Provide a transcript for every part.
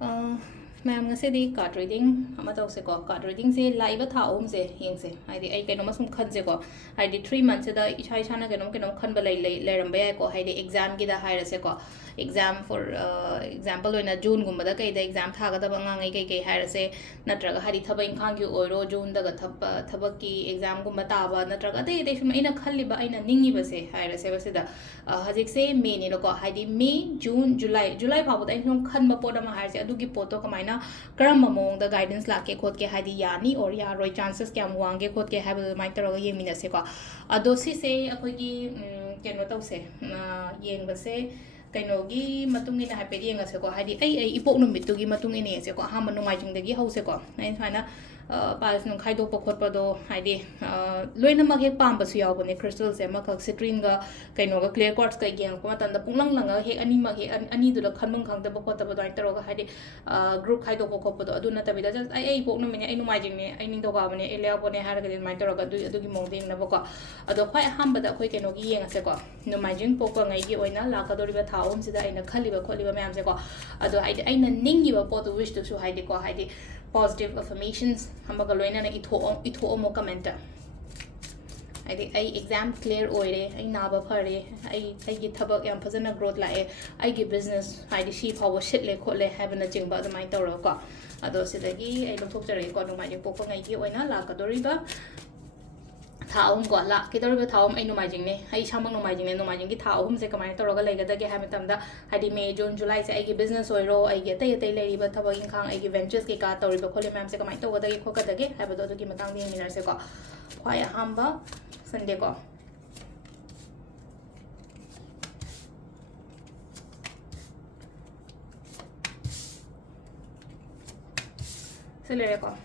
Ma'am ngasi card reading ama tawse ko card reading se live tha om se yeng se haidi ai kaino masum khan se ko haidi 3 months da isha isha na kaino khan ba lai ram ba ko haidi exam gi da haira se ko exam for example oina June gumba da kai da exam tha ga da ba ngai kai haira se natraga haidi thaba inkhang gi oiro June da ga thaba ki exam gumba ta ba natraga de sum aina khalli ba aina ningi ba se haira se ba se da hajik se May ni no ko haidi May June July pa ba da inkhong khan ba po da ma haira se adu gi po to kamai karam among the guidance lake khot ke hadi yani or ya roi chances kyam wange khot ke have mai taro ye mina se ko ado si se akoi gi keno taw se yeng ba se kaino gi matung ina hape yeng se ko hadi ai ipok numit tu gi matung ine se ko ha manu mai jing de gi ho se ko nai thana पास नु खाइदो पखोटपदो हाइदे लोइना मग हे palm Basu याव बने crystal से मखक citrine गा canoe गा clear quartz का गेंग को मतन the पुंगलंग lung हे अनि मग हे अनि दुल खनमंग खंग द बखोट बदो आइ तरो गा हाइदे ग्रुप खाइदो पखोटपदो अदु न तबिदा जस्ट आई पोक नु मिने आई नु माइजिंग ने आई निंग दो गा बने एले बने हार गा माइ तरो गा दु गी मोंग दिंग न बको अदो फाइ हम बदा खोइ कैनो गी येंग से को नु माइजिंग पोक ngai gi oina la ka dori ba thaum sida aina khali ba kholi ba ma'am से को अदो हाइदे aina ningi ba पोतो विश तो सु हाइदे को हाइदे positive affirmations hamaga loina na itho mo comment ai exam clear oire ai na ba phare ai gi thabak yam phajana growth lae ai gi business ai di shi phaw shit le khole have na jingba da mai tawra ko ado sidagi ai lo thok jare ko no mai pok ngai gi oina la ka dori ba thaum ko la ke dori ba thaum ai no mai jing ne ai samang no mai jing gi thaum se kamai to roga lega da ge ha metam da hadi May June July se ai gi business oiro ai ge tai le ri ba thaba in khang ai gi ventures ke ka tori ba khole ma'am se kamai to ga da ge khoka da ge ha ba do gi matang di minar se ko khwai hamba Sunday ko selere ko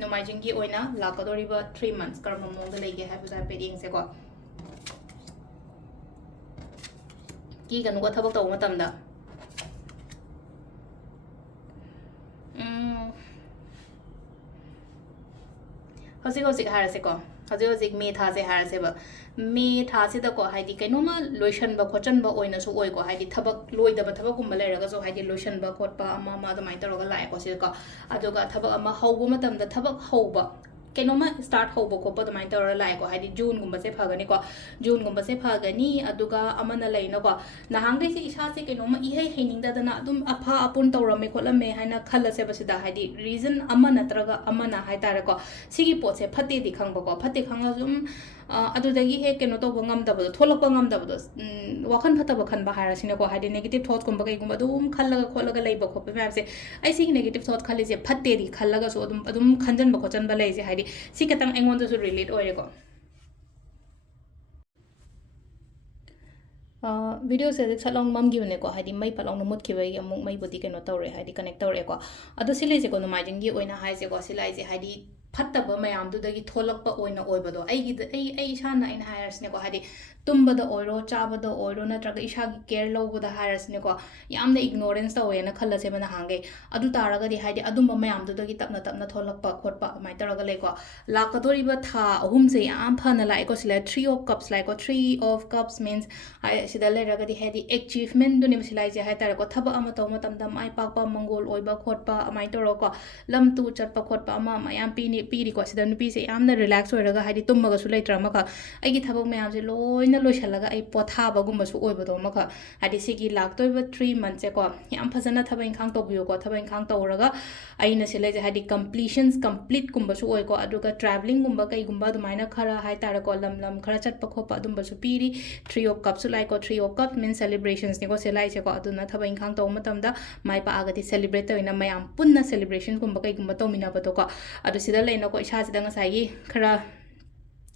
no mai jing gi oina la ka dori ba 3 months karma mong da lege ha ba pe ding se ko ki ga nu ga thabak taw matam da hosik har se ko hosik me tha se har se ba me tha se da ko haidi kaino ma lotion ba khochan ba oina su oi ko haidi thabak loi da ba thabak kum ba le ra ga so haidi lotion ba khot pa ama ma da mai ta ro ga lai ko se ko aduga thabak ama hau bu matam da thabak hau ba keno ma start hobo ko pa mai tor lai ko haidi June gumba se phagani ko June gumba se phagani aduga amana laina ko nahang de se isa se keno ma i hei ning da na adum apha apun torame kholame haina khala se basida haidi reason amana traga amana hai tar ko sigi po se phate di khang ba ko phate khang zum adudagi he keno to bangam da ba tholok bangam da ba wakhan phata ba khan ba hara sine ko haidi negative thought kum ba kai gumba dum khallaga kholaga lai ba ko pe se ai sigi negative thought khali se phate di khallaga so adum khanjan ba khochan ba lai se haidi si katang engon to relate oire ko video se salong mam gi ne ko haidi mai palong no mut ki wai amung mai bodi keno tawre haidi connect tawre ko ado silai se ko no mai jingi oina hai se ko silai se haidi fattaba mayam du dagi tholak pa oina oibado ai isha na in hires ne ko haidi tumba da oiro chaba da oiro na traga isha gi care lobo da hires ne ko yamna ignorance da oina khalla se bana hange adu taraga di haidi adumba mayam du dagi tapna tholak pa khot pa mai taraga le ko la kadori ba tha ahum se yam phana lai ko sila 3 of cups lai ko 3 of cups means ai sida le raga di haidi achievement du ne silai je hai tar ko thaba ama to matam dam ai pak pa mongol oiba khot pa mai toro ko lam tu chat pa khot pa ama mayam piri ko sida nupi se yamna relax oiraga haidi tumma ga su lai tra maka ai gi thabak mayam se loi na loishalaga ai potha bagumba su oibado maka hadi sigi laktoiba 3 months ko yam phajana thaba inkhang to biyo ko thaba inkhang to raga aina sile je hadi completions complete kumba su oi ko aduga traveling gumba kai gumba dumaina khara hai tar ko lam khara chat pa khopa dumba su piri 3 of cups su lai ko 3 of cups means celebrations ni ko se lai se ko aduna thaba inkhang to matam da mai pa agati celebrate to ina mayam punna celebrations gumba kai gumba to mina ba to ko adu sida leina ko isa sida ngasai gi khara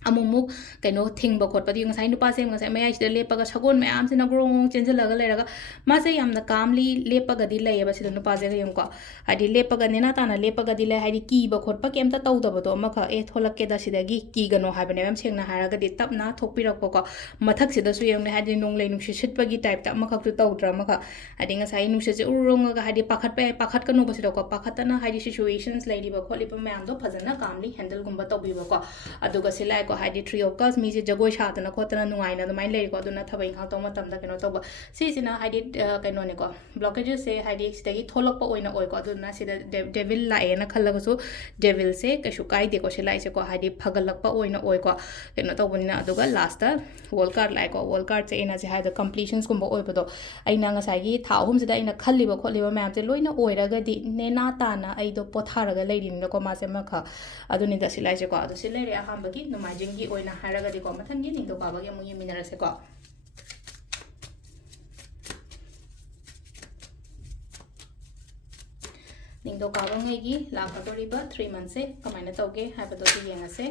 amumuk kaino thingba khotpa di ngasai nupa se ngasai mai sida lepaga sagon mayam sina grong chenjalaga leraga ma se yamna calmly lepaga di leyeba sida nupa se yam ko hadi lepaga nena tana lepaga di le hadi ki ba khotpa kemta tawdaba to amaka e tholak ke da sida gi ki gano habane yam sengna haraga di tapna thokpirak ko mathak sida su yamne hadi nong lei nuksi sitpa gi type ta amaka tu tawdra amaka hadi ngasai nuksi se urunga ga hadi pakhat kanu basida ko pakhatana hadi situations lei ba kholi pa mayam do phajana calmly handle gumba to bi ba ko aduga silai ko ꯍꯥꯏꯗꯤ 3 of Cups ꯃꯤꯁꯦ ꯖꯒꯣꯏ ꯁꯥꯗꯅ ꯈꯣꯠꯇꯅ ꯅꯨꯡꯉꯥꯏꯅ ꯑꯗꯨꯃꯥꯏꯅ ꯂꯩꯔꯤꯀꯣ ꯑꯗꯨꯅ ꯊꯕꯛ ꯏꯪꯈꯥꯡ ꯇꯧꯕ ꯃꯇꯝꯗ ꯀꯩꯅꯣ ꯇꯧꯕ ꯁꯤꯁꯤꯅ ꯍꯥꯏꯗꯤ ꯀꯩꯅꯣꯅꯦꯀꯣ ꯕ꯭ꯂꯣꯀꯦꯖꯦꯁꯁꯦ ꯍꯥꯏꯗꯤ ꯁꯤꯗꯒꯤ ꯊꯣꯛꯂꯛꯄ ꯑꯣꯏꯅ ꯑꯣꯏꯀꯣ ꯑꯗꯨꯗꯨꯅ ꯁꯤꯗ ꯗꯦꯚꯤꯜ ꯂꯥꯛꯑꯦꯅ ꯈꯜꯂꯒꯁꯨ ꯗꯦꯚꯤꯜꯁꯦ ꯀꯩꯁꯨ ꯀꯥꯏꯗꯦꯀꯣ ꯁꯤ ꯂꯥꯛꯏꯁꯦꯀꯣ ꯍꯥꯏꯗꯤ ꯐꯒꯠꯂꯛꯄ ꯑꯣꯏꯅ ꯑꯣꯏꯀꯣ ꯀꯩꯅꯣ ꯇꯧꯕꯅꯤꯅ ꯑꯗꯨꯒ ꯂꯥꯁꯇ ꯋꯥꯔꯜ ꯀꯥꯔꯗ ꯂꯥꯛꯑꯦꯀꯣ ꯋꯥꯔꯜ ꯀꯥꯔꯗꯁꯦ ꯑꯩꯅ ꯁꯤ ꯍꯥꯏꯕꯗ ꯀꯝꯄ꯭ꯂꯤꯁꯟꯁꯀꯨꯝꯕ ꯑꯣꯏꯕꯗꯣ ꯑꯩꯅ ꯉꯁꯥꯏꯒꯤ ꯊꯥ ꯑꯍꯨꯝꯁꯤꯗ ꯑꯩꯅ ꯈꯜꯂꯤꯕ ꯈꯣꯠꯂꯤꯕ ꯃꯌꯥꯝꯁꯦ ꯂꯣꯏꯅ ꯑꯣꯏꯔꯒꯗꯤ ꯅꯦꯅꯥ ꯇꯥꯅ ꯑꯩꯗꯣ ꯄꯣꯊꯥꯔꯒ ꯂꯩꯔꯤꯅꯤꯅꯀꯣ ꯃꯥꯁꯦ ꯑꯃꯈꯛ ꯑꯗꯨꯅꯤꯗ ꯁꯤ ꯂꯥꯏꯁꯦꯀꯣ ꯑꯗꯣ ꯁꯤ ꯂꯩꯔꯦ ꯑꯍꯥꯟꯕꯒꯤ ꯅꯣꯡꯃꯥꯏꯖꯤꯡꯒꯤ ꯑꯣꯏꯅ ꯍꯥꯏꯔꯒꯗꯤꯀꯣ ꯃꯊꯪꯒꯤ ꯅꯤꯡꯊꯧꯀꯥꯕꯒꯤ ꯑꯃꯨꯛ ꯌꯦꯡꯃꯤꯟꯅꯔꯁꯦꯀꯣ ꯅꯤꯡꯊꯧꯀꯥꯕꯉꯩꯒꯤ ꯂꯥꯛꯀꯗꯧꯔꯤꯕ 3 ꯃꯟꯊꯁꯦ ꯀꯃꯥꯏꯅ ꯇꯧꯒꯦ ꯍꯥꯏꯕꯗꯣ ꯌꯦꯡꯉꯁꯦ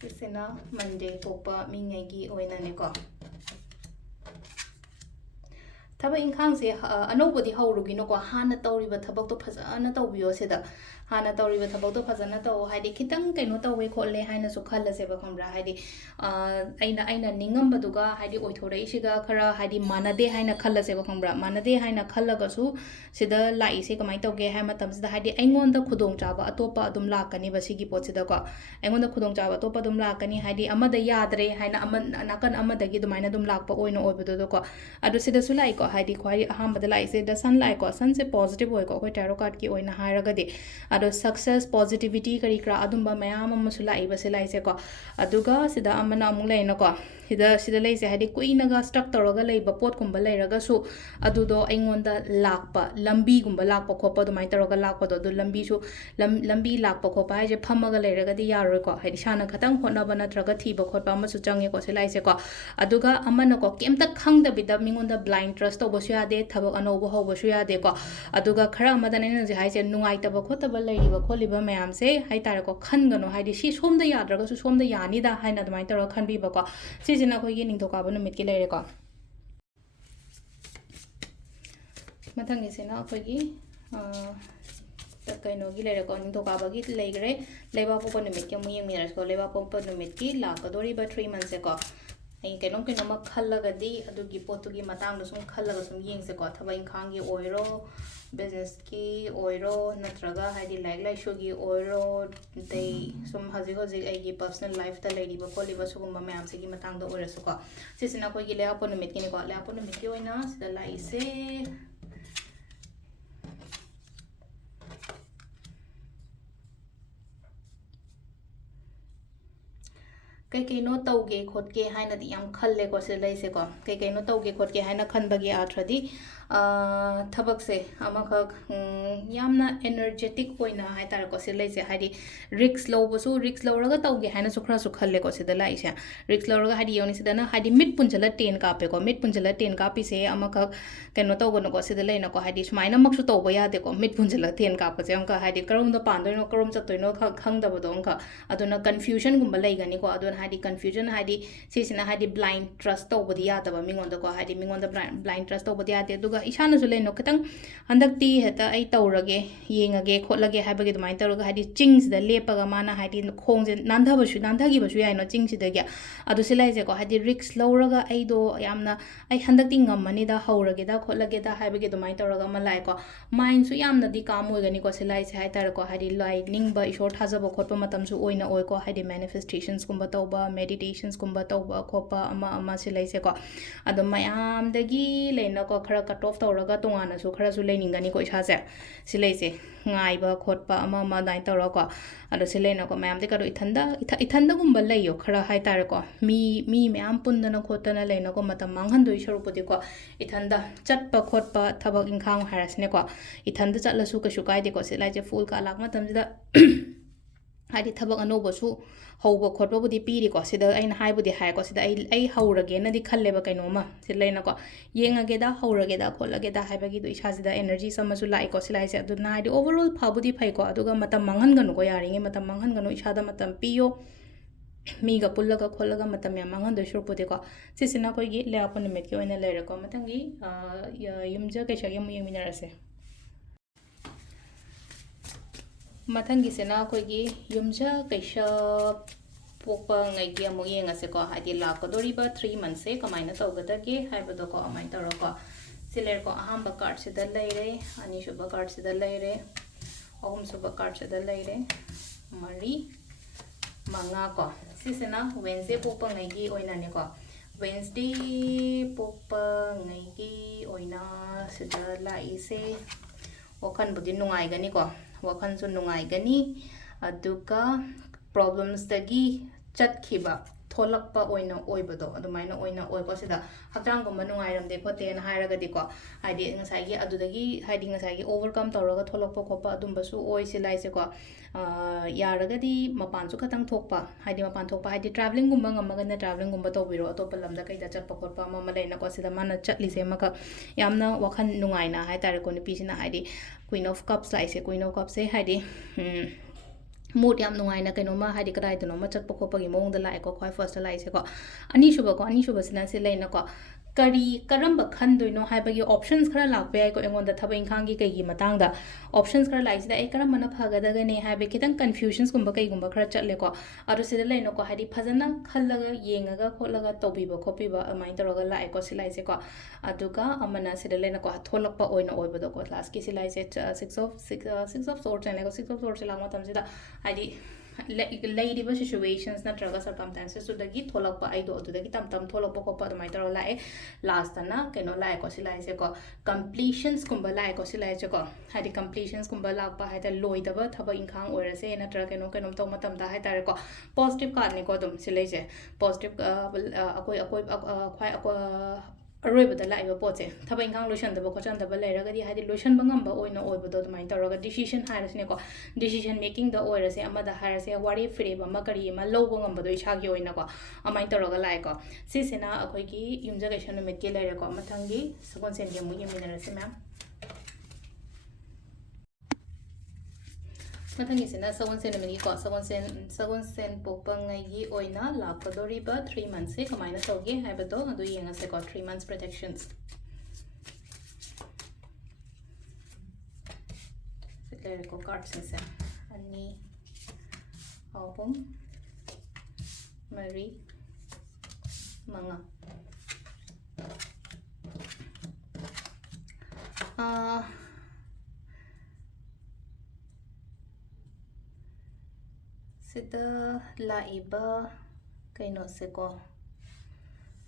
ꯁꯤꯁꯤꯅ ꯃꯟꯗꯦ ꯄꯣꯛꯄ ꯃꯤꯉꯩꯒꯤ ꯑꯣꯏꯅꯅꯦꯀꯣ ꯊꯕꯛ ꯏꯪꯈꯥꯡꯁꯦ ꯑꯅꯧꯕꯗꯤ ꯍꯧꯔꯨꯒꯤꯅꯣꯀꯣ ꯍꯥꯟꯅ ꯇꯧꯔꯤꯕ ꯊꯕꯛꯇꯣ ꯐꯖꯅ ꯇꯧꯕꯤꯌꯣ ꯁꯤꯗ ꯍꯥꯟꯅ ꯇꯧꯔꯤꯕ ꯊꯕꯛꯇꯣ ꯐꯖꯅ ꯇꯧ ꯍꯥꯏꯗꯤ ꯈꯤꯇꯪ ꯀꯩꯅꯣ ꯇꯧꯋꯦ ꯈꯣꯠꯂꯦ ꯍꯥꯏꯅꯁꯨ ꯈꯜꯂꯁꯦꯕ ꯈꯪꯕ꯭ꯔꯥ ꯍꯥꯏꯗꯤ ꯑꯩꯅ ꯅꯤꯡꯉꯝꯕꯗꯨꯒ ꯍꯥꯏꯗꯤ ꯑꯣꯏꯊꯣꯔꯛꯏꯁꯤꯒ ꯈꯔ ꯍꯥꯏꯗꯤ ꯃꯥꯟꯅꯗꯦ ꯍꯥꯏꯅ ꯈꯜꯂꯁꯦꯕ ꯈꯪꯕ꯭ꯔꯥ ꯃꯥꯟꯅꯗꯦ ꯍꯥꯏꯅ ꯈꯜꯂꯒꯁꯨ ꯁꯤꯗ ꯂꯥꯛꯏꯁꯦ ꯀꯃꯥꯏꯅ ꯇꯧꯒꯦ ꯍꯥꯏꯕ ꯃꯇꯝꯁꯤꯗ ꯍꯥꯏꯗꯤ ꯑꯩꯉꯣꯟꯗ ꯈꯨꯗꯣꯡꯆꯥꯕ ꯑꯇꯣꯞꯄ ꯑꯗꯨꯝ ꯂꯥꯛꯀꯅꯤꯕ ꯁꯤꯒꯤ ꯄꯣꯠꯁꯤꯗꯀꯣ ꯑꯩꯉꯣꯟꯗ ꯈꯨꯗꯣꯡꯆꯥꯕ ꯑꯇꯣꯞꯄ ꯑꯗꯨꯝ ꯂꯥꯛꯀꯅꯤ ꯍꯥꯏꯗꯤ ꯑꯃꯗ ꯌꯥꯗ꯭ꯔꯦ ꯍꯥꯏꯅ ꯅꯥꯀꯟ ꯑꯃꯗꯒꯤ ꯑꯗꯨꯃꯥꯏꯅ ꯑꯗꯨꯝ ꯂꯥꯛꯄ ꯑꯣꯏꯅ ꯑꯣꯏꯕꯗꯨꯗꯀꯣ ꯑꯗꯣ ꯁꯤꯗꯁꯨ ꯂꯥꯛꯏꯀꯣ ꯍꯥꯏꯗꯤ ꯈ꯭ꯋꯥꯏ ꯑꯍꯥꯟꯕꯗ ꯂꯥꯛꯏꯁꯦ ꯗ ꯁꯟ ꯂꯥꯛꯏꯀꯣ ꯁꯟꯁꯦ ꯄꯣꯖꯤꯇꯤቭ ꯑꯣꯏꯀꯣ ꯑꯩꯈꯣꯏ ꯇꯦꯔꯣ ꯀꯥꯔꯗꯀꯤ ꯑꯣꯏꯅ ꯍꯥꯏꯔꯒꯗꯤ ꯑꯗꯣ ꯁꯛꯁꯦꯁ ꯄꯣꯖꯤꯇꯤꯚꯤꯇꯤ ꯀꯔꯤ ꯀꯔꯥ ꯑꯗꯨꯝꯕ ꯃꯌꯥꯝ ꯑꯃꯁꯨ ꯂꯥꯛꯏꯕ ꯁꯤ ꯂꯥꯛꯏꯁꯦꯀꯣ ꯑꯗꯨꯒ ꯁꯤꯗ ꯑꯃꯅ ꯑꯃꯨꯛ ꯂꯩꯅꯀꯣ ꯁꯤꯗ ꯂꯩꯁꯦ ꯍꯥꯏꯗꯤ ꯀꯨꯏꯅꯒ ꯁ꯭ꯇꯛ ꯇꯧꯔꯒ ꯂꯩꯕ ꯄꯣꯠꯀꯨꯝꯕ ꯂꯩꯔꯒꯁꯨ ꯑꯗꯨꯗꯣ ꯑꯩꯉꯣꯟꯗ ꯂꯥꯛꯄ ꯂꯝꯕꯤꯒꯨꯝꯕ ꯂꯥꯛꯄ ꯈꯣꯠꯄ ꯑꯗꯨꯃꯥꯏꯅ ꯇꯧꯔꯒ ꯂꯥꯛꯄꯗꯣ ꯑꯗꯨ ꯂꯝꯕꯤꯁꯨ ꯂꯝꯕꯤ ꯂꯥꯛꯄ ꯈꯣꯠꯄ ꯍꯥꯏꯁꯦ ꯐꯝꯃꯒ ꯂꯩꯔꯒꯗꯤ ꯌꯥꯔꯣꯏꯀꯣ ꯍꯥꯏꯗꯤ ꯏꯁꯥꯅ ꯈꯇꯪ ꯍꯣꯠꯅꯕ ꯅꯠꯇ꯭ꯔꯒ ꯊꯤꯕ ꯈꯣꯠꯄ ꯑꯃꯁꯨ ꯆꯪꯉꯦꯀꯣ ꯁꯤ ꯂꯥꯛꯏꯁꯦꯀꯣ ꯑꯗꯨꯒ ꯑꯃꯅꯀꯣ ꯀꯩꯝꯇ ꯈꯪꯗꯕꯤꯗ ꯃꯤꯉꯣꯟꯗ ꯕ꯭ꯂꯥꯏꯟ ꯇ꯭ꯔꯁ ꯇꯧꯕꯁꯨ ꯌꯥꯗꯦ ꯊꯕꯛ ꯑꯅꯧꯕ ꯍꯧꯕꯁꯨ ꯌꯥꯗꯦꯀꯣ ꯑꯗꯨꯒ ꯈꯔ ꯑꯃꯗꯅ ꯑꯩꯅ ꯍꯧꯖꯤꯛ ꯍꯥꯏꯁꯦ ꯅꯨꯡꯉꯥꯏꯇꯕ ꯈꯣꯠꯇꯕ ꯂꯩꯔꯤꯕ ꯈꯣꯠꯂꯤꯕ ꯃꯌꯥꯝꯁꯦ ꯍꯥꯏꯇꯥꯔꯦꯀꯣ ꯈꯟꯒꯅꯣ ꯍꯥꯏꯗꯤ ꯁꯤ ꯁꯣꯝꯗ ꯌꯥꯗ꯭ꯔꯒꯁꯨ ꯁꯣꯝꯗ ꯌꯥꯅꯤꯗ ꯍꯥꯏꯅ ꯑꯗꯨꯃꯥꯏꯅ ꯇꯧꯔꯒ ꯈꯟꯕꯤꯕꯀꯣ ꯁꯤꯁꯤꯅ ꯑꯩꯈꯣꯏꯒꯤ ꯅꯤꯡꯊꯧꯀꯥꯕ ꯅꯨꯃꯤꯠꯀꯤ ꯂꯩꯔꯦꯀꯣ ꯃꯊꯪꯒꯤꯁꯤꯅ ꯑꯩꯈꯣꯏꯒꯤ ꯀꯩꯅꯣꯒꯤ ꯂꯩꯔꯦꯀꯣ ꯅꯤꯡꯊꯧꯀꯥꯕꯒꯤ ꯂꯩꯈ꯭ꯔꯦ ꯂꯩꯕꯥꯛꯄꯣꯛꯄ ꯅꯨꯃꯤꯠꯀꯤ ꯑꯃꯨꯛ ꯌꯦꯡꯃꯤꯟꯅꯔꯁꯤꯀꯣ ꯂꯩꯕꯥꯛꯄꯣꯛꯄ ꯅꯨꯃꯤꯠꯀꯤ ꯂꯥꯛꯀꯗꯧꯔꯤꯕ 3 ꯃꯟꯊꯁꯦꯀꯣ ꯑꯩ ꯀꯩꯅꯣꯝꯃ ꯈꯜꯂꯒꯗꯤ ꯑꯗꯨꯒꯤ ꯄꯣꯠꯇꯨꯒꯤ ꯃꯇꯥꯡꯗ ꯁꯨꯝ ꯈꯜꯂꯒ ꯁꯨꯝ ꯌꯦꯡꯁꯦꯀꯣ ꯊꯕꯛ ꯏꯪꯈꯥꯡꯒꯤ ꯑꯣꯏꯔꯣ ꯕꯤꯖꯤꯅꯦꯁꯀꯤ ꯑꯣꯏꯔꯣ ꯅꯠꯇ꯭ꯔꯒ ꯍꯥꯏꯗꯤ ꯂꯥꯏꯔꯤꯛ ꯂꯥꯏꯁꯨꯒꯤ ꯑꯣꯏꯔꯣ ꯑꯇꯩ ꯁꯨꯝ ꯍꯧꯖꯤꯛ ꯑꯩꯒꯤ ꯄꯔꯁꯣꯅꯦꯜ ꯂꯥꯏꯐꯇ ꯂꯩꯔꯤꯕ ꯈꯣꯠꯂꯤꯕ ꯁꯤꯒꯨꯝꯕ ꯃꯌꯥꯝꯁꯤꯒꯤ ꯃꯇꯥꯡꯗ ꯑꯣꯏꯔꯁꯨꯀꯣ ꯁꯤꯁꯤꯅ ꯑꯩꯈꯣꯏꯒꯤ ꯂꯩꯕꯥꯛꯄꯣꯛꯄ ꯅꯨꯃꯤꯠꯀꯤꯅꯤꯀꯣ ꯂꯩꯕꯥꯛꯄꯣꯛꯄ ꯅꯨꯃꯤꯠꯀꯤ ꯑꯣꯏꯅ ꯁꯤꯗ ꯂꯥꯛꯏꯁꯦ ꯀꯩꯀꯩꯅꯣ ꯇꯧꯒꯦ ꯈꯣꯠꯀꯦ ꯍꯥꯏꯅꯗꯤ ꯌꯥꯝ ꯈꯜꯂꯦꯀꯣ ꯁꯤꯗ ꯂꯩꯁꯦꯀꯣ ꯀꯩꯀꯩꯅꯣ ꯇꯧꯒꯦ ꯈꯣꯠꯀꯦ ꯍꯥꯏꯅ ꯈꯟꯕꯒꯤ ꯑꯥꯔꯊ꯭ꯔꯗꯤ ꯊꯕꯛꯁꯦ ꯑꯃꯈꯛ ꯌꯥꯝꯅ ꯑꯦꯅꯔꯖꯦꯇꯤꯛ ꯑꯣꯏꯅ ꯍꯥꯏꯇꯥꯔꯦꯀꯣ ꯁꯤꯗ ꯂꯩꯁꯦ ꯍꯥꯏꯗꯤ ꯔꯤꯛꯁ ꯂꯧꯕꯁꯨ ꯔꯤꯛꯁ ꯂꯧꯔꯒ ꯇꯧꯒꯦ ꯍꯥꯏꯅꯁꯨ ꯈꯔꯁꯨ ꯈꯜꯂꯦꯀꯣ ꯁꯤꯗ ꯂꯥꯛꯏꯁꯦ ꯔꯤꯛꯁ ꯂꯧꯔꯒ ꯍꯥꯏꯗꯤ ꯌꯦꯡꯉꯨꯅꯤ ꯁꯤꯗꯅ ꯍꯥꯏꯗꯤ ꯃꯤꯠ ꯄꯨꯟꯁꯤꯜꯂ 10 ꯀꯥꯞꯄꯦꯀꯣ ꯃꯤꯠ ꯄꯨꯟꯁꯤꯜꯂ 10 ꯀꯥꯞꯄꯤꯁꯦ ꯑꯃꯈꯛ ꯀꯩꯅꯣ ꯇꯧꯒꯅꯨꯀꯣ ꯁꯤꯗ ꯂꯩꯅꯀꯣ ꯍꯥꯏꯗꯤ ꯁꯨꯃꯥꯏꯅꯃꯛꯁꯨ ꯇꯧꯕ ꯌꯥꯗꯦꯀꯣ ꯃꯤꯠ ꯄꯨꯟꯁꯤꯜꯂ 10 ꯀꯥꯞꯄꯁꯦ ꯑꯃꯨꯛꯀ ꯍꯥꯏꯗꯤ ꯀꯔꯣꯝꯗ ꯄꯥꯟꯗꯣꯏꯅꯣ ꯀꯔꯣꯝ ꯆꯠꯇꯣꯏꯅꯣ ꯈꯪꯗꯕꯗꯣ ꯑꯃꯨꯛꯀ ꯑꯗꯨꯅ ꯀꯟꯐ꯭ꯌꯨꯖꯟꯒꯨꯝꯕ ꯂꯩꯒꯅꯤꯀꯣ ꯑꯗꯨꯅ ꯍꯥꯏꯗꯤ ꯀꯟꯐ꯭ꯌꯨꯖꯟ ꯍꯥꯏꯗꯤ ꯁꯤꯁꯤꯅ ꯍꯥꯏꯗꯤ ꯕ꯭ꯂꯥꯏꯟ ꯇ꯭ꯔꯁ ꯇꯧꯕꯗꯤ ꯌꯥꯗꯕ ꯃꯤꯉꯣꯟꯗꯀꯣ ꯍꯥꯏꯗꯤ ꯃꯤꯉꯣꯟꯗ ꯕ꯭ꯂꯥꯏꯟ ꯇ꯭ꯔꯁ ꯇꯧꯕꯗꯤ ꯌꯥꯗꯦ ꯑꯗꯨꯒ ꯏꯁꯥꯅꯁꯨ ꯂꯩꯅꯣ ꯈꯤꯇꯪ ꯍꯟꯗꯛꯇꯤ ꯍꯦꯛꯇ ꯑꯩ ꯇꯧꯔꯒꯦ ꯌꯦꯡꯉꯒꯦ ꯈꯣꯠꯂꯒꯦ ꯍꯥꯏꯕꯒꯤ ꯑꯗꯨꯃꯥꯏꯅ ꯇꯧꯔꯒ ꯍꯥꯏꯗꯤ ꯆꯤꯡꯁꯤꯗ ꯂꯦꯞꯄꯒ ꯃꯥꯅ ꯍꯥꯏꯗꯤ ꯈꯣꯡꯁꯦ ꯅꯥꯟꯊꯈꯤꯕꯁꯨ ꯌꯥꯏꯅꯣ ꯆꯤꯡꯁꯤꯗꯒꯤ ꯑꯗꯨ ꯁꯤ ꯂꯩꯁꯦꯀꯣ ꯍꯥꯏꯗꯤ ꯔꯤꯛꯁ ꯂꯧꯔꯒ ꯑꯩꯗꯣ ꯌꯥꯝꯅ ꯑꯩ ꯍꯟꯗꯛꯇꯤ ꯉꯝꯃꯅꯤꯗ ꯍꯧꯔꯒꯦꯗ ꯈꯣꯠꯂꯒꯦꯗ ꯍꯥꯏꯕꯒꯤ ꯑꯗꯨꯃꯥꯏꯅ ꯇꯧꯔꯒ ꯑꯃ ꯂꯥꯛꯑꯦꯀോ ꯃꯥꯏꯟꯁꯨ ꯌꯥꯝꯅꯗꯤ ꯀꯥꯝ ꯑꯣꯏꯒꯅꯤꯀꯣ ꯁꯤ ꯂꯥꯏꯁꯦ ꯍꯥꯏꯇꯥꯔꯦꯀꯣ ꯍꯥꯏꯗꯤ ꯂꯥꯏ ꯅꯤꯡꯕ ꯏꯁꯣꯔ ꯊꯥꯖꯕ ꯈꯣꯠꯄ ꯃꯇꯝꯁꯨ ꯑꯣꯏꯅ ꯑꯣꯏꯀꯣ ꯍꯥꯏꯗꯤ ꯃꯦꯅꯤꯐꯦꯁꯇꯦꯁꯟꯁꯀꯨꯝꯕ ꯇꯧꯕ ꯃꯦꯗꯤꯇꯦꯁꯟꯁꯀꯨꯝꯕ ꯇꯧꯕ ꯈꯣꯠꯄ ꯑꯃ ꯁꯤ ꯂꯩꯁꯦꯀꯣ ꯑꯗꯣ ꯃꯌꯥꯝꯗꯒꯤ ꯂꯩꯅꯀꯣ ꯈꯔ ꯀꯠ ꯑꯣꯐ ꯇꯧꯔꯒ ꯇꯣꯉꯥꯟꯅꯁꯨ ꯈꯔꯁꯨ ꯂꯩꯅꯤꯡꯒꯅꯤꯀꯣ ꯏꯁꯥꯁꯦ ꯁꯤ ꯂꯩꯁꯦ ꯉꯥꯏꯕ ꯈꯣꯠꯄ ꯑꯃ ꯑꯗꯨꯃꯥꯏꯅ ꯇꯧꯔꯒꯀꯣ ꯑꯗꯣ ꯁꯤ ꯂꯩꯅꯀꯣ ꯃꯌꯥꯝꯗꯤ ꯀꯩꯅꯣ ꯏꯊꯟꯗꯒꯨꯝꯕ ꯂꯩꯌꯣ ꯈꯔ ꯍꯥꯏꯇꯥꯔꯦꯀꯣ ꯃꯤ ꯃꯌꯥꯝ ꯄꯨꯟꯗꯅ ꯈꯣꯠꯇꯅ ꯂꯩꯅꯀꯣ ꯃꯇꯝ ꯃꯥꯡꯍꯟꯗꯣꯏ ꯁꯔꯨꯛꯄꯨꯗꯤꯀꯣ ꯏꯊꯟꯗ ꯆꯠꯄ ꯈꯣꯠꯄ ꯊꯕꯛ ꯏꯪꯈꯥꯡ ꯍꯥꯏꯔꯁꯤꯅꯦꯀꯣ ꯏꯊꯟꯗ ꯆꯠꯂꯁꯨ ꯀꯩꯁꯨ ꯀꯥꯏꯗꯦꯀꯣ ꯁꯤ ꯂꯥꯏꯁꯦ ꯐꯨꯜ ꯀꯥ ꯂꯥꯛꯄ ꯃꯇꯝꯁꯤꯗ ꯍꯥꯏꯗꯤ ꯊꯕꯛ ꯑꯅꯧꯕꯁꯨ ꯍꯧꯕ ꯈꯣꯠꯄꯕꯨꯗꯤ ꯄꯤꯔꯤꯀꯣ ꯁꯤꯗ ꯑꯩꯅ ꯍꯥꯏꯕꯨꯗꯤ ꯍꯥꯏꯀꯣ ꯁꯤꯗ ꯑꯩ ꯍꯧꯔꯒꯦꯅꯗꯤ ꯈꯜꯂꯦꯕ ꯀꯩꯅꯣꯝꯃ ꯁꯤ ꯂꯩꯅꯀꯣ ꯌꯦꯡꯉꯒꯦꯗ ꯍꯧꯔꯒꯦꯗ ꯈꯣꯠꯂꯒꯦꯗ ꯍꯥꯏꯕꯒꯤꯗꯣ ꯏꯁꯥꯁꯤꯗ ꯑꯦꯅꯔꯖꯤꯁ ꯑꯃꯁꯨ ꯂꯥꯛꯏꯀꯣ ꯁꯤ ꯂꯥꯏꯁꯦ ꯑꯗꯨꯅ ꯍꯥꯏꯗꯤ ꯑꯣꯚꯔꯑꯣꯜ ꯐꯕꯨꯗꯤ ꯐꯩꯀꯣ ꯑꯗꯨꯒ ꯃꯇꯝ ꯃꯥꯡꯍꯟꯒꯅꯨꯀꯣ ꯌꯥꯔꯤꯉꯩ ꯃꯇꯝ ꯃꯥꯡꯍꯟꯒꯅꯨ ꯏꯁꯥꯗ ꯃꯇꯝ ꯄꯤꯌꯣ ꯃꯤꯒ ꯄꯨꯜꯂꯒ ꯈꯣꯠꯂꯒ ꯃꯇꯝ ꯌꯥꯝ ꯃꯥꯡꯍꯟꯗꯣꯏ ꯁꯔꯨꯛꯄꯨꯗꯤꯀꯣ ꯁꯤꯁꯤꯅ ꯑꯩꯈꯣꯏꯒꯤ ꯂꯩꯕꯥꯛꯄꯣꯛꯄ ꯅꯨꯃꯤꯠꯀꯤ ꯑꯣꯏꯅ ꯂꯩꯔꯦꯀꯣ ꯃꯊꯪꯒꯤ ꯌꯨꯝꯖ ꯀꯩꯁꯥꯒꯤ ꯑꯃꯨꯛ ꯌꯦꯡꯃꯤꯟꯅꯔꯁꯦ ꯃꯊꯪꯒꯤꯁꯤꯅ ꯑꯩꯈꯣꯏꯒꯤ ꯌꯨꯝꯖ ꯀꯩꯁꯥ पोपा ngai gi amu yenga se ko hadi la ko dori ba 3 months se kamaina tawgada ge haibado ko amai taro ko siler ko ahamba card se da leire ani shuba card se da leire ahum suba card se da leire mari manga ko sisena Wednesday popa ngai gi oina ne ko Wednesday popa ngai gi oina se da lai se wakan budi nungai gani ko wakan su nungai gani aduka problems dagi chat khiba tholakpa oina oibado adumaina oina oiba sida hakjang gumba nungai ramde khote na hairaga diko haidi ngasai gi adudagi haidi ngasai gi overcome tawraga tholakpa khopa adumba su oi silai se ko yaraga di mapan su khatang thokpa haidi mapan thokpa haidi traveling gumba ngamaga na traveling gumba tobiro atoppa lamda kaida chatpa khotpa mama leina ko sida mana chatli se maka yamna wakhan nungai na hai tare ko ni pisina haidi queen of cups lai se queen of cups se haidi mood yam nungai na kaino ma haidi kadai to no ma chatpa khopa gi mong da lai ko khoi first lai se ko ani shuba sina se leina ko kari karamba khandoino haibagi options khara lakpe ai ko engon da thaba inkhang gi kai gi matang da options khara lai sida ai karam mana phagada ga ne haibe kitang confusions gumba kai gumba khara chatle ko aru sida leino ko hadi phajana khallaga yengaga kholaga tobiba khopiba amai toroga lai ko silai se ko aduga amana sida leina ko tholakpa oina oibodo ko last ki silai se 6 of swords and 6 of swords la matam sida hadi lady situations na traga circumstances so dagi tholakpa ai do dagi tam tholakpa ko pa mai taro lai last na keno lai ko silai se ko completions kumba lai ko silai se ko hadi completions kumba lakpa hai ta loidaba thaba inkhang oirase na tra keno to matam da hai tare ko positive card ni ko dum silai se positive akoi aroi lai ba poche thaba inkhang lotion da ba ko chan da ba leira ga di hadi lotion bangam ba oina oiba do mai taro ga decision hairasne ko decision making da oirase amada hairase wari free ba makari ma lobo ngam ba do isha gi oina ko amai taro ga lai ko sisena akoi gi yumja ga shanu met ke leira ko mathangi sagon sen ge mu yeminarase ma'am mathangi sena sagon sen meni ko sagon sen popangai gi oina lakadori ba 3 months se kamaina toge haibado adu yenga se ko 3 months protections sekere ko cards se ani ahum mari manga sida laiba kaino se ko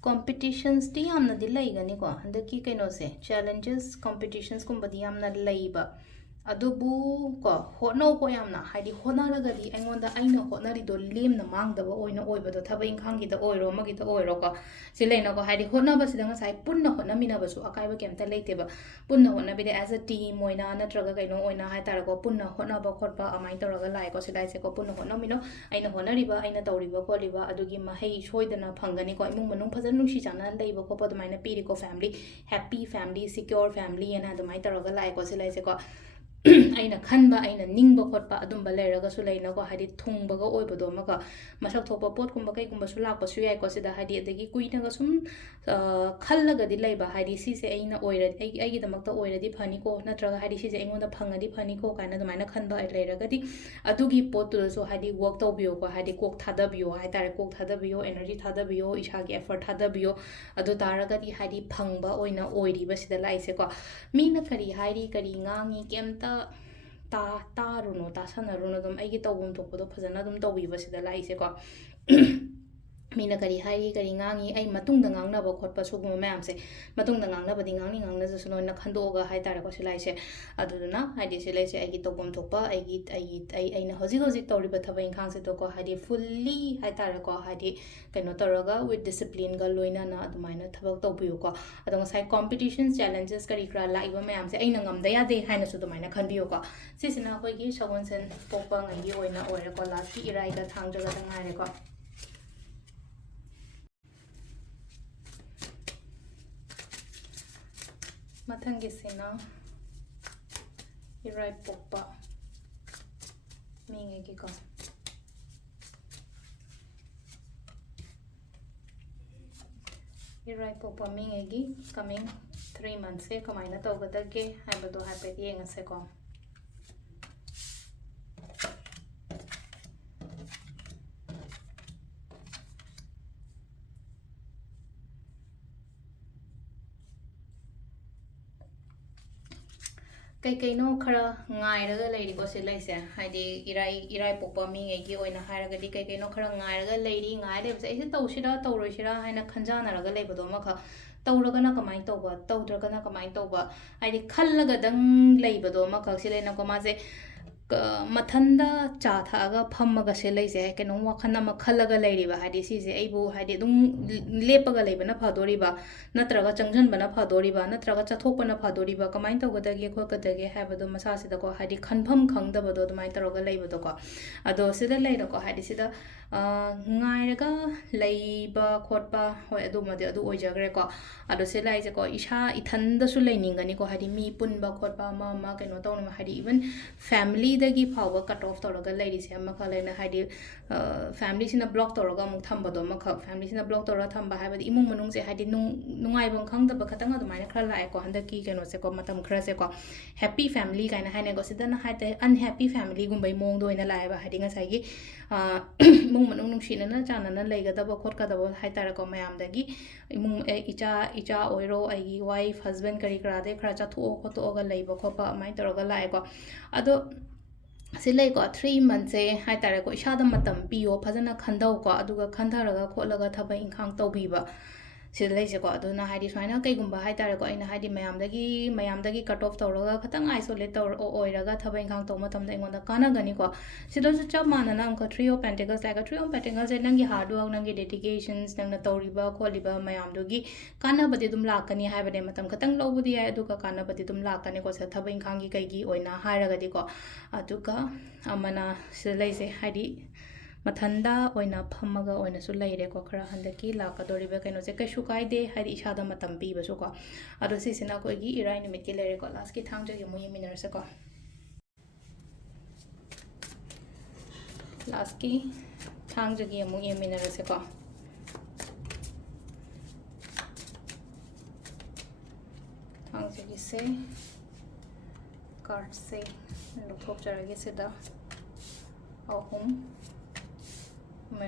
competitions di amna di lai gani ko handaki kaino se challenges competitions kumba di amna laiba adubu ko hono ko yamna haidi hona raga di engonda aina hona ri do lemna mangdaba oina oiba do thaba inkhang gi da oiro magi da oiro ko silaina ko haidi hona ba sidanga sai punna hona mina ba su akai ba kemta leite ba punna hona bi de as a team oina na traga kaino oina hai tar ko punna hona ba khot ba amai taraga lai ko silai se ko punna hona mino aina hona ri ba aina tawri ba ko ri ba adugi mahei soidana phangani ko imung manung phajan nungsi chana leiba ko pa dumaina piri ko family happy family secure family ena dumai taraga lai ko silai se ko aina khanba aina ningba khotpa adumba leraga su leina ko hadi thungbaga oibodo maka masak thopa pot kumba kai kumba su lakpa su yai ko sida hadi adagi kuina ga sum khallaga di leiba hadi si se aina oira ai gi damakta oira di phani ko natraga hadi si se aingonda phangadi phani ko kaina dumaina khanba ai leraga di adugi pot tu so hadi work to biyo ko hadi kok thada biyo hai tare kok thada biyo energy thada biyo isha gi effort thada biyo adu taraga di hadi phangba oina oiri ba sida lai se ko mina kari hairi kari ngangi kemta taruno tasanaruno dum aigi tawum tokpodo phajana dum tawbiba sida lai se ko mina kari hai kari ngangi ai matungda ngangna ba khotpa sugum mayam se matungda ngangna badi ngangni ngangna jasu no na khandoga hai tare ko silai se aduna haidi silai se aigi tawum thokpa ai na hoji tawri ba thaba inkhang se to ko haidi fully hai tare ko haidi kaino taraga with discipline ga loina na adumaina thabak tawbiu ko adong sai competitions challenges kari kra laiba mayam se aina ngamda ya de haina su dumaina khanbiu ko sisina ko gi sagon sen popa ngai oina oire ko last ki irai ga thangjaga tangai ko mathangi sena irai popa mingi ki ko irai popa mingi gi coming 3 months se kamaina tawgada ge haibado hape yenga se ko ꯀꯩꯀꯩꯅꯣ ꯈꯔ ꯉꯥꯏꯔꯒ ꯂꯩꯔꯤꯀꯣ ꯁꯤ ꯂꯩꯁꯦ ꯍꯥꯏꯗꯤ ꯏꯔꯥꯏ ꯄꯣꯛꯄ ꯃꯤꯉꯩꯒꯤ ꯑꯣꯏꯅ ꯍꯥꯏꯔꯒꯗꯤ ꯀꯩꯀꯩꯅꯣ ꯈꯔ ꯉꯥꯏꯔꯒ ꯂꯩꯔꯤ ꯉꯥꯏ ꯂꯩꯕꯁꯦ ꯑꯩꯁꯦ ꯇꯧꯁꯤꯔꯥ ꯇꯧꯔꯣꯏꯁꯤꯔꯥ ꯍꯥꯏꯅ ꯈꯟꯖꯥꯟꯅꯔꯒ ꯂꯩꯕꯗꯣ ꯑꯃꯈꯛ ꯇꯧꯔꯒꯅ ꯀꯃꯥꯏꯅ ꯇꯧꯕ ꯇꯧꯗ꯭ꯔꯒꯅ ꯀꯃꯥꯏꯅ ꯇꯧꯕ ꯍꯥꯏꯗꯤ ꯈꯜꯂꯒꯗꯪ ꯂꯩꯕꯗꯣ ꯑꯃꯈꯛ ꯁꯤ ꯂꯩꯅꯀꯣ ꯃꯥꯁꯦ ꯃꯊꯟꯗ ꯆꯥ ꯊꯛꯑꯒ ꯐꯝꯃꯒ ꯁꯤ ꯂꯩꯁꯦ ꯀꯩꯅꯣꯝ ꯋꯥꯈꯜ ꯑꯃ ꯈꯜꯂꯒ ꯂꯩꯔꯤꯕ ꯍꯥꯏꯗꯤ ꯁꯤꯁꯦ ꯑꯩꯕꯨ ꯍꯥꯏꯗꯤ ꯑꯗꯨꯝ ꯂꯦꯞꯄꯒ ꯂꯩꯕꯅ ꯐꯗꯣꯔꯤꯕ ꯅꯠꯇ꯭ꯔꯒ ꯆꯪꯁꯤꯟꯕꯅ ꯐꯗꯣꯔꯤꯕ ꯅꯠꯇ꯭ꯔꯒ ꯆꯠꯊꯣꯛꯄꯅ ꯐꯗꯣꯔꯤꯕ ꯀꯃꯥꯏꯅ ꯇꯧꯒꯗꯒꯦ ꯈꯣꯠꯀꯗꯒꯦ ꯍꯥꯏꯕꯗꯣ ꯃꯁꯥꯁꯤꯗꯀꯣ ꯍꯥꯏꯗꯤ ꯈꯟꯐꯝ ꯈꯪꯗꯕꯗꯣ ꯑꯗꯨꯃꯥꯏꯅ ꯇꯧꯔꯒ ꯂꯩꯕꯗꯣꯀꯣ ꯑꯗꯣ ꯁꯤꯗ ꯂꯩꯔꯣꯀꯣ ꯍꯥꯏꯗꯤ ꯁꯤꯗ ꯉꯥꯏꯔꯒ ꯂꯩꯕ ꯈꯣꯠꯄ ꯍꯣꯏ ꯑꯗꯨꯃꯗꯤ ꯑꯗꯨ ꯑꯣꯏꯖꯈ꯭ꯔꯦꯀꯣ ꯑꯗꯣ ꯁꯤ ꯂꯥꯛꯏꯁꯦꯀꯣ ꯏꯁꯥ ꯏꯊꯟꯗꯁꯨ ꯂꯩꯅꯤꯡꯒꯅꯤꯀꯣ ꯍꯥꯏꯗꯤ ꯃꯤ ꯄꯨꯟꯕ ꯈꯣꯠꯄ ꯑꯃ ꯀꯩꯅꯣ ꯇꯧꯅꯕ ꯍꯥꯏꯗꯤ ꯏꯚꯟ ꯐꯦꯃꯤꯂꯤꯗꯒꯤ ꯐꯥꯎꯕ ꯀꯠ ꯑꯣꯐ ꯇꯧꯔꯒ ꯂꯩꯔꯤꯁꯦ ꯑꯃꯈꯛ ꯂꯩꯅ ꯍꯥꯏꯗꯤ ꯐꯦꯃꯤꯂꯤꯁꯤꯅ ꯕ꯭ꯂꯣꯛ ꯇꯧꯔꯒ ꯑꯃꯨꯛ ꯊꯝꯕꯗꯣ ꯑꯃꯈꯛ ꯐꯦꯃꯤꯂꯤꯁꯤꯅ ꯕ꯭ꯂꯣꯛ ꯇꯧꯔꯒ ꯊꯝꯕ ꯍꯥꯏꯕꯗꯤ ꯏꯃꯨꯡ ꯃꯅꯨꯡꯁꯦ ꯍꯥꯏꯗꯤ ꯅꯨꯡꯉꯥꯏꯐꯝ ꯈꯪꯗꯕ ꯈꯇꯪ ꯑꯗꯨꯃꯥꯏꯅ ꯈꯔ ꯂꯥꯛꯑꯦꯀꯣ ꯍꯟꯗꯛꯀꯤ ꯀꯩꯅꯣꯁꯦꯀꯣ ꯃꯇꯝ ꯈꯔꯁꯦꯀꯣ ꯍꯦꯞꯄꯤ ꯐꯦꯃꯤꯂꯤ ꯀꯥꯏꯅ ꯍꯥꯏꯅꯩꯀꯣ ꯁꯤꯗꯅ ꯍꯥꯏꯇꯥꯔꯦ ꯑꯟꯍꯦꯞꯄꯤ ꯐꯦꯃꯤꯂꯤꯒꯨꯝꯕꯩ ꯃꯑꯣꯡꯗ ꯑꯣꯏꯅ ꯂꯥꯛꯑꯦꯕ ꯍꯥꯏꯗꯤ ꯉꯁꯥꯏꯒꯤ ꯏꯃꯨꯡ ꯃꯅꯨꯡ ꯅꯨꯡꯁꯤꯅꯅ ꯆꯥꯟꯅꯅ ꯂꯩꯒꯗꯕ ꯈꯣꯠꯀꯗꯕ ꯍꯥꯏꯇꯥꯔꯦꯀꯣ ꯃꯌꯥꯝꯗꯒꯤ ꯏꯆꯥ ꯑꯣꯏꯔꯣ ꯑꯩꯒꯤ ꯋꯥꯏꯐ ꯍꯁꯕꯦꯟ ꯀꯔꯤ ꯀꯔꯥꯗꯩ ꯈꯔ ꯆꯠꯊꯣꯛꯑ ꯈꯣꯠꯇꯣꯛꯑꯒ ꯂꯩꯕ ꯈꯣꯠꯄ ꯑꯗꯨꯃꯥꯏꯅ ꯇꯧꯔꯒ ꯂꯥꯛꯑꯦꯀꯣ ꯑꯗꯣ ꯁꯤ ꯂꯩꯀꯣ 3 ꯃꯟꯊꯁꯦ ꯍꯥꯏꯇꯥꯔꯦꯀꯣ ꯏꯁꯥꯗ ꯃꯇꯝ ꯄꯤꯌꯣ ꯐꯖꯅ ꯈꯟꯊꯧꯀꯣ ꯑꯗꯨꯒ ꯈꯟꯊꯔꯒ ꯈꯣꯠꯂꯒ ꯊꯕꯛ ꯏꯪꯈꯥꯡ ꯇꯧꯕꯤꯕ ꯁꯤꯗ ꯂꯩꯁꯦꯀꯣ ꯑꯗꯨꯅ ꯍꯥꯏꯗꯤ ꯁꯨꯃꯥꯏꯅ ꯀꯩꯒꯨꯝꯕ ꯍꯥꯏꯇꯥꯔꯦꯀꯣ ꯑꯩꯅ ꯍꯥꯏꯗꯤ ꯃꯌꯥꯝꯗꯒꯤ ꯀꯠ ꯑꯣꯐ ꯇꯧꯔꯒ ꯈꯤꯇꯪ ꯑꯥꯏꯁꯣꯂꯦꯠ ꯑꯣꯏꯔꯒ ꯊꯕꯛ ꯏꯪꯈꯥꯡ ꯇꯧꯕ ꯃꯇꯝꯗ ꯑꯩꯉꯣꯟꯗ ꯀꯥꯟꯅꯒꯅꯤꯀꯣ ꯁꯤꯗꯁꯨ ꯆꯞ ꯃꯥꯟꯅꯅ ꯑꯃꯨꯛꯀ 3 ꯑꯣꯐ ꯄꯦꯟꯇꯤꯀꯜꯁ ꯍꯥꯏꯔꯒ 3 ꯑꯣꯐ ꯄꯦꯟꯇꯤꯀꯜꯁꯦ ꯅꯪꯒꯤ ꯍꯥꯔꯗ ꯋꯥꯔꯛ ꯅꯪꯒꯤ ꯗꯦꯗꯤꯀꯦꯁꯟꯁ ꯅꯪꯅ ꯇꯧꯔꯤꯕ ꯈꯣꯠꯂꯤꯕ ꯃꯌꯥꯝꯗꯨꯒꯤ ꯀꯥꯟꯅꯕꯗꯤ ꯑꯗꯨꯝ ꯂꯥꯛꯀꯅꯤ ꯍꯥꯏꯕꯅꯦ ꯃꯇꯝ ꯈꯤꯇꯪ ꯂꯧꯕꯗꯤ ꯌꯥꯏ ꯑꯗꯨꯒ ꯀꯥꯟꯅꯕꯗꯤ ꯑꯗꯨꯝ ꯂꯥꯛꯀꯅꯤꯀꯣ ꯁꯤꯗ ꯊꯕꯛ ꯏꯪꯈꯥꯡꯒꯤ ꯀꯩꯒꯤ ꯑꯣꯏꯅ ꯍꯥꯏꯔꯒꯗꯤꯀꯣ ꯑꯗꯨꯒ ꯑꯃꯅ ꯁꯤꯗ ꯂꯩꯁꯦ ꯍꯥꯏꯗꯤ ꯃꯊꯟꯗ ꯑꯣꯏꯅ ꯐꯝꯃꯒ ꯑꯣꯏꯅꯁꯨ ꯂꯩꯔꯦꯀꯣ ꯈꯔ ꯍꯟꯗꯛꯀꯤ ꯂꯥꯛꯀꯗꯧꯔꯤꯕ ꯀꯩꯅꯣꯁꯦ ꯀꯩꯁꯨ ꯀꯥꯏꯗꯦ ꯍꯥꯏꯗꯤ ꯏꯁꯥꯗ ꯃꯇꯝ ꯄꯤꯕꯁꯨꯀꯣ ꯑꯗꯣ ꯁꯤꯁꯤꯅ ꯑꯩꯈꯣꯏꯒꯤ ꯏꯔꯥꯏ ꯅꯨꯃꯤꯠꯀꯤ ꯂꯩꯔꯦꯀꯣ ꯂꯥꯁꯀꯤ ꯊꯥꯡꯖꯒꯤ ꯑꯃꯨꯛ ꯌꯦꯡꯃꯤꯟꯅꯔꯁꯦꯀꯣ ꯂꯥꯁꯀꯤ ꯊꯥꯡꯖꯒꯤ ꯑꯃꯨꯛ ꯌꯦꯡꯃꯤꯟꯅꯔꯁꯦꯀꯣ ꯊꯥꯡꯖꯒꯤꯁꯦ ꯀꯥꯔꯠꯁꯦ ꯂꯧꯊꯣꯛꯆꯔꯒꯦ ꯁꯤꯗ 3 4 5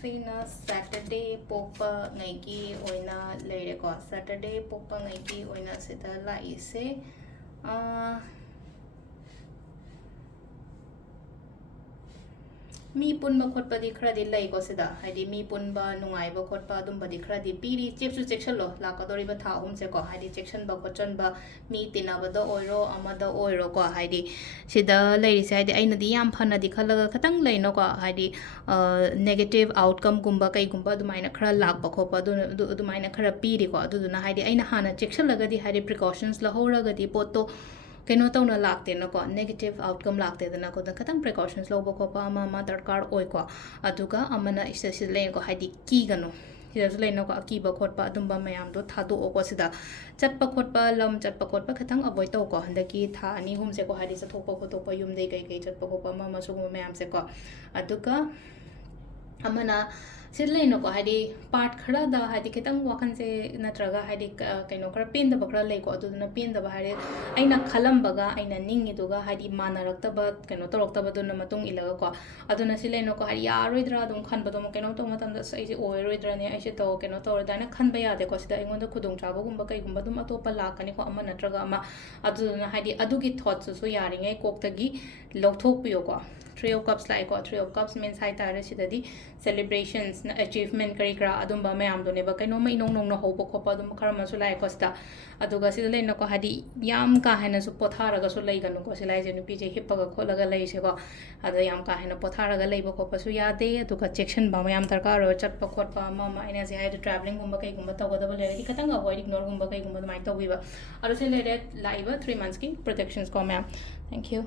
ꯁꯤꯅ ꯁꯦꯇꯔꯗꯦ ꯄꯣꯛꯄ ꯉꯩꯒꯤ ꯑꯣꯏꯅ ꯂꯩꯔꯦꯀꯣ ꯁꯦꯇꯔꯗꯦ ꯄꯣꯛꯄ ꯉꯩꯒꯤ ꯑꯣꯏꯅ ꯁꯤꯗ ꯂꯥꯛꯏꯁꯦ ꯃꯤ ꯄꯨꯟꯕ ꯈꯣꯠꯄꯗꯤ ꯈꯔꯗꯤ ꯂꯩꯀꯣ ꯁꯤꯗ ꯍꯥꯏꯗꯤ ꯃꯤ ꯄꯨꯟꯕ ꯅꯨꯡꯉꯥꯏꯕ ꯈꯣꯠꯄ ꯑꯗꯨꯝꯕꯗꯤ ꯈꯔꯗꯤ ꯄꯤꯔꯤ ꯆꯦꯛꯁꯨ ꯆꯦꯛꯁꯜꯂꯣ ꯂꯥꯛꯀꯗꯧꯔꯤꯕ ꯊꯥ 3ꯁꯦꯀꯣ ꯍꯥꯏꯗꯤ ꯆꯦꯛꯁꯟꯕ ꯈꯣꯠꯆꯟꯕ ꯃꯤ ꯇꯤꯟꯅꯕꯗ ꯑꯣꯏꯔꯣ ꯑꯃꯗ ꯑꯣꯏꯔꯣꯀꯣ ꯍꯥꯏꯗꯤ ꯁꯤꯗ ꯂꯩꯔꯤꯁꯦ ꯍꯥꯏꯗꯤ ꯑꯩꯅꯗꯤ ꯌꯥꯝ ꯐꯅꯗꯤ ꯈꯜꯂꯒ ꯈꯤꯇꯪ ꯂꯩꯅꯀꯣ ꯍꯥꯏꯗꯤ ꯅꯦꯒꯦꯇꯤቭ ꯑꯥꯎꯠꯀꯝꯒꯨꯝꯕ ꯀꯩꯒꯨꯝꯕ ꯑꯗꯨꯃꯥꯏꯅꯈꯔ ꯂꯥꯛꯄ ꯈꯣꯠꯄ ꯑꯗꯨꯃꯥꯏꯅ ꯈꯔ ꯄꯤꯔꯤꯀꯣ ꯑꯗꯨꯗꯨꯅ ꯍꯥꯏꯗꯤ ꯑꯩꯅ ꯍꯥꯟꯅ ꯆꯦꯛꯁꯜꯂꯒꯗꯤ ꯍꯥꯏꯗꯤ ꯄ꯭ꯔꯤꯀꯣꯁꯟꯁ ꯂꯧꯍꯧꯔꯒꯗꯤ ꯄꯣꯠꯇꯣ ꯀꯩꯅꯣ ꯇꯧꯅ ꯂꯥꯛꯇꯦꯅꯀꯣ ꯅꯦꯒꯦꯇꯤቭ ꯑꯥꯎꯠꯀꯝ ꯂꯥꯛꯇꯦꯗꯅꯀꯣ ꯈꯤꯇꯪ ꯄ꯭ꯔꯤꯀꯣꯁꯟꯁ ꯂꯧꯕ ꯈꯣꯠꯄ ꯑꯃ ꯗꯔꯀꯥꯔ ꯑꯣꯏꯀꯣ ꯑꯗꯨꯒ ꯑꯃꯅ ꯁꯤꯗ ꯂꯩꯅꯀꯣ ꯍꯥꯏꯗꯤ ꯀꯤꯒꯅꯨ ꯁꯤꯗꯁꯨ ꯂꯩꯅꯀꯣ ꯑꯀꯤꯕ ꯈꯣꯠꯄ ꯑꯗꯨꯝꯕ ꯃꯌꯥꯝꯗꯣ ꯊꯥꯗꯣꯛꯑꯣꯀꯣ ꯁꯤꯗ ꯆꯠꯄ ꯈꯣꯠꯄ ꯂꯝ ꯆꯠꯄ ꯈꯣꯠꯄ ꯈꯤꯇꯪ ꯑꯕꯣꯏꯗ ꯇꯧꯀꯣ ꯍꯟꯗꯛꯀꯤ ꯊꯥ 2-3ꯁꯦꯀꯣ ꯍꯥꯏꯗꯤ ꯆꯠꯊꯣꯛꯄ ꯈꯣꯠꯇꯣꯛꯄ ꯌꯨꯝꯗꯩ ꯀꯩ ꯆꯠꯄ ꯈꯣꯠꯄ ꯑꯃ ꯁꯤꯒꯨꯝꯕ ꯃꯌꯥꯝꯁꯦꯀꯣ ꯑꯗꯨꯒ ꯑꯃꯅ ꯁꯤꯗ ꯂꯩꯅꯀꯣ ꯍꯥꯏꯗꯤ ꯄꯥꯔꯠ ꯈꯔꯗ ꯍꯥꯏꯗꯤ खितंग वाखनसे नत्रगा हाइदि कइनो खरा पेंदब खरा लेको अदुना पेंदब हाइदि अइना खलंबगा अइना निंगिदुगा हाइदि मानरक्तब कइनो तोरक्तबदुना मतुंग इलगा को अदुना सि लेनो को हाइदि यारोइद्रा अदुम खनबदो कइनो तो मतमदा सइसे ओइरोइद्राने अइसे तो कइनो तोरदाना खनबा यादे को सिदा अइंगोंदा खुदोंग चाबगुंबा कइगुंबा दुम अतोपा लाकनि को अमा नत्रगा अमा अदुना हाइदि अदुगी थॉट्स सु यारिङै कोक्तगी लौथोकपियो को 3 of cups like 3 of cups means hai tare sidadi celebrations na achievement kari kra adumba mayam do neba kaino mai nong nong na hobo khopa adum kharma su lai kosta aduga sida lai na ko hadi yam ka hena su pothara ga su lai ganu ko silai je nu pi je hippa ga khola ga lai se ko adu yam ka hena pothara ga lai bo khopa su yade aduga section ba mayam darkar ro chat pa khot pa ma ina je hai traveling gumba kai gumba taw ga da le di katanga avoid ignore gumba kai gumba mai taw wi ba adu se le lai ba 3 months ki protections ko ma'am thank you